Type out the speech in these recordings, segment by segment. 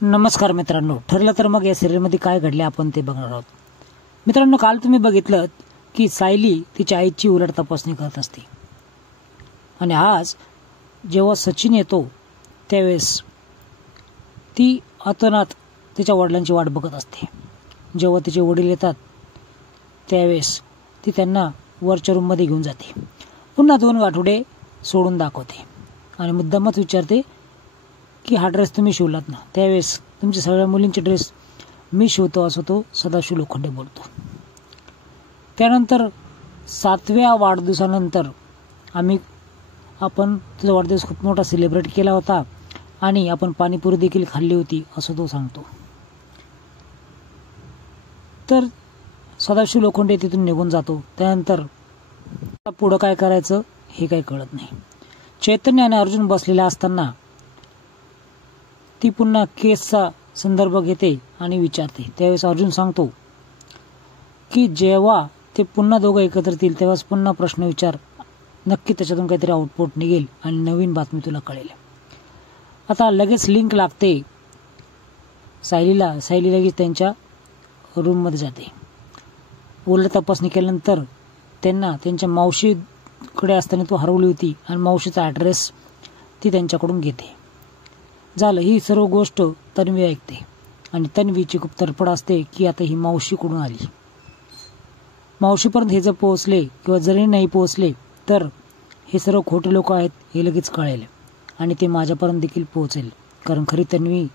नमस्कार मित्रांनो, ठरलं तर मग या सिरियलमध्ये काय घडले आपण ते बघणार आहोत. मित्रांनो, काल तुम्ही बघितलं की सायली तिच्या आईची उलट तपासणी करत असते आणि आज जेव्हा सचिन येतो त्यावेळेस ती अतोनात तिच्या वडिलांची वाट बघत असते. जेव्हा तिचे वडील येतात त्यावेळेस ती त्यांना वरच्या रूममध्ये घेऊन जाते. पुन्हा 2 आठवडे सोडून दाखवते आणि मुद्दामच विचारते की हा ड्रेस तुम्ही शिवलात ना, त्यावेळेस तुमच्या सगळ्या मुलींचे ड्रेस मी शिवतो असं तो सदाशिव लोखंडे बोलतो. त्यानंतर 7व्या वाढदिवसानंतर आपण तुझा वाढदिवस खूप मोठा सेलिब्रेट केला होता आणि आपण पाणीपुरी देखील खाल्ली होती असं तो सांगतो. तर सदाशिव लोखंडे तिथून निघून जातो. त्यानंतर पुढं काय करायचं हे काही कळत नाही. चैतन्य आणि अर्जुन बसलेला असताना ती पुन्हा केसचा संदर्भ घेते आणि विचारते. त्यावेळेस अर्जुन सांगतो की जेव्हा ते पुन्हा दोघं एकत्र येतील तेव्हाच पुन्हा प्रश्न विचार, नक्की त्याच्यातून काहीतरी आउटपुट निघेल आणि नवीन बातमी तुला कळेल. आता लगेच लिंक लागते सायलीला. सायली लगेच त्यांच्या रूममध्ये जाते. उलट तपासणी केल्यानंतर त्यांना त्यांच्या मावशीकडे असताना तो हरवली होती आणि मावशीचा ॲड्रेस ती त्यांच्याकडून घेते. झालं, ही सर्व गोष्ट तन्वी ऐकते आणि तन्वीची खूप तडफड असते की आता ही मावशी कुठून आली. मावशीपर्यंत हे जर पोहोचले किंवा जरी नाही पोहोचले तर हे सर्व खोटे लोक आहेत हे लगेच कळेल आणि ते माझ्यापर्यंत देखील पोहोचेल, कारण खरी तन्वी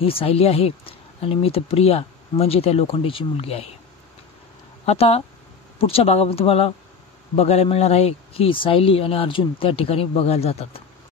ही सायली आहे आणि मी तर प्रिया म्हणजे त्या लोखंडेची मुलगी आहे. आता पुढच्या भागामध्ये तुम्हाला बघायला मिळणार आहे की सायली आणि अर्जुन त्या ठिकाणी बघायला जातात.